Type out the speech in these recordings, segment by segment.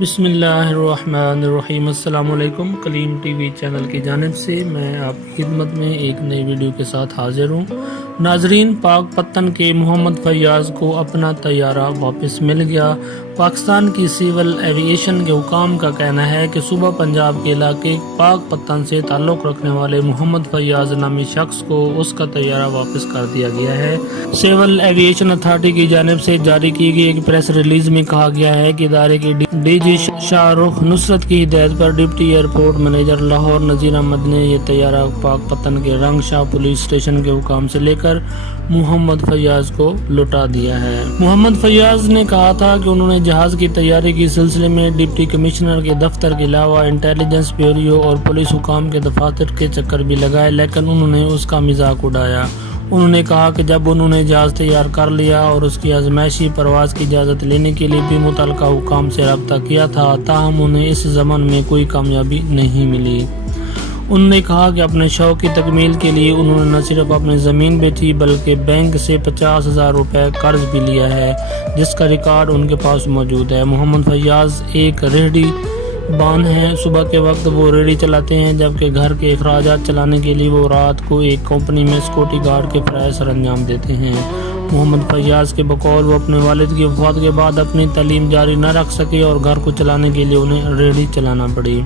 بسم اللہ الرحمن الرحیم۔ السلام علیکم۔ کلیم ٹی وی چینل کی جانب سے میں آپ کی خدمت میں ایک نئی ویڈیو کے ساتھ حاضر ہوں۔ ناظرین، پاک پتن کے محمد فیاض کو اپنا طیارہ واپس مل گیا۔ پاکستان کی سول ایوییشن کے حکام کا کہنا ہے کہ صوبہ پنجاب کے علاقے پاک پتن سے تعلق رکھنے والے محمد فیاض نامی شخص کو اس کا طیارہ واپس کر دیا گیا ہے۔ سول ایوییشن اتھارٹی کی جانب سے جاری کی گئی ایک پریس ریلیز میں کہا گیا ہے کہ ادارے کے ڈی جی شاہ رخ نصرت کی ہدایت پر deputy airport manager Lahore Nazir Ahmed نے یہ طیارہ پاک پتن کے رنگ شاہ پولیس اسٹیشن کے حکام سے لے کر محمد فیاض کو لوٹا دیا ہے۔ محمد فیاض نے کہا تھا کہ انہوں نے جہاز کی تیاری کے سلسلے میں ڈپٹی کمشنر کے دفتر کے علاوہ انٹیلیجنس بیورو اور پولیس حکام کے دفاتر کے چکر بھی لگائے، لیکن انہوں نے اس کا مذاق اڑایا۔ انہوں نے کہا کہ جب انہوں نے جہاز تیار کر لیا اور اس کی آزمائشی پرواز کی اجازت لینے کے لیے بھی متعلقہ حکام سے رابطہ کیا تھا، تاہم انہیں اس ضمن میں کوئی کامیابی نہیں ملی۔ انہوں نے کہا کہ اپنے شوق کی تکمیل کے لیے انہوں نے نہ صرف اپنی زمین بیچی بلکہ بینک سے 50,000 روپے قرض بھی لیا ہے، جس کا ریکارڈ ان کے پاس موجود ہے۔ محمد فیاض ایک ریہڑی بان ہیں۔ صبح کے وقت وہ ریہڑی چلاتے ہیں، جبکہ گھر کے اخراجات چلانے کے لیے وہ رات کو ایک کمپنی میں سیکورٹی گارڈ کے فرائض سر انجام دیتے ہیں۔ محمد فیاض کے بقول وہ اپنے والد کی وفات کے بعد اپنی تعلیم جاری نہ رکھ سکے اور گھر کو چلانے کے لیے انہیں ریہڑی چلانا پڑی۔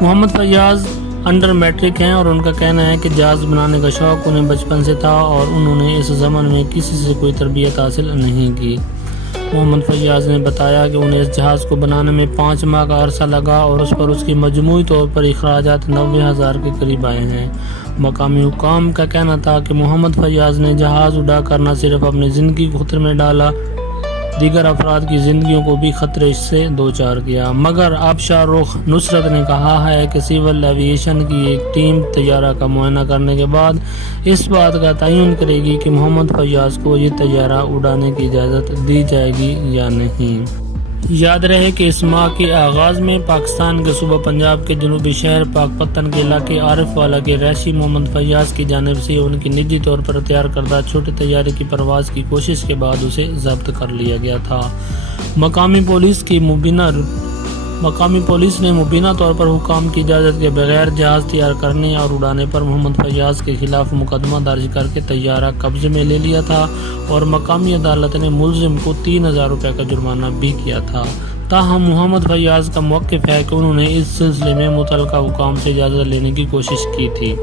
محمد فیاض انڈر میٹرک ہیں اور ان کا کہنا ہے کہ جہاز بنانے کا شوق انہیں بچپن سے تھا اور انہوں نے اس زمن میں کسی سے کوئی تربیت حاصل نہیں کی۔ محمد فیاض نے بتایا کہ انہیں اس جہاز کو بنانے میں 5 ماہ کا عرصہ لگا اور اس پر اس کی مجموعی طور پر اخراجات 90,000 کے قریب آئے ہیں۔ مقامی حکام کا کہنا تھا کہ محمد فیاض نے جہاز اڑا کر نہ صرف اپنی زندگی کو خطرے میں ڈالا، دیگر افراد کی زندگیوں کو بھی خطرے سے دوچار کیا، مگر اب شاہ رخ نصرت نے کہا ہے کہ سول ایوییشن کی ایک ٹیم طیارہ کا معائنہ کرنے کے بعد اس بات کا تعین کرے گی کہ محمد فیاض کو یہ طیارہ اڑانے کی اجازت دی جائے گی یا نہیں۔ یاد رہے کہ اس ماہ کے آغاز میں پاکستان کے صوبہ پنجاب کے جنوبی شہر پاک پتن کے علاقے عارف والا کے رہائشی محمد فیاض کی جانب سے ان کی نجی طور پر تیار کردہ چھوٹے طیارے کی پرواز کی کوشش کے بعد اسے ضبط کر لیا گیا تھا۔ مقامی پولیس نے مبینہ طور پر حکام کی اجازت کے بغیر جہاز تیار کرنے اور اڑانے پر محمد فیاض کے خلاف مقدمہ درج کر کے طیارہ قبضے میں لے لیا تھا اور مقامی عدالت نے ملزم کو 3,000 روپے کا جرمانہ بھی کیا تھا۔ تاہم محمد فیاض کا موقف ہے کہ انہوں نے اس سلسلے میں متعلقہ حکام سے اجازت لینے کی کوشش کی تھی۔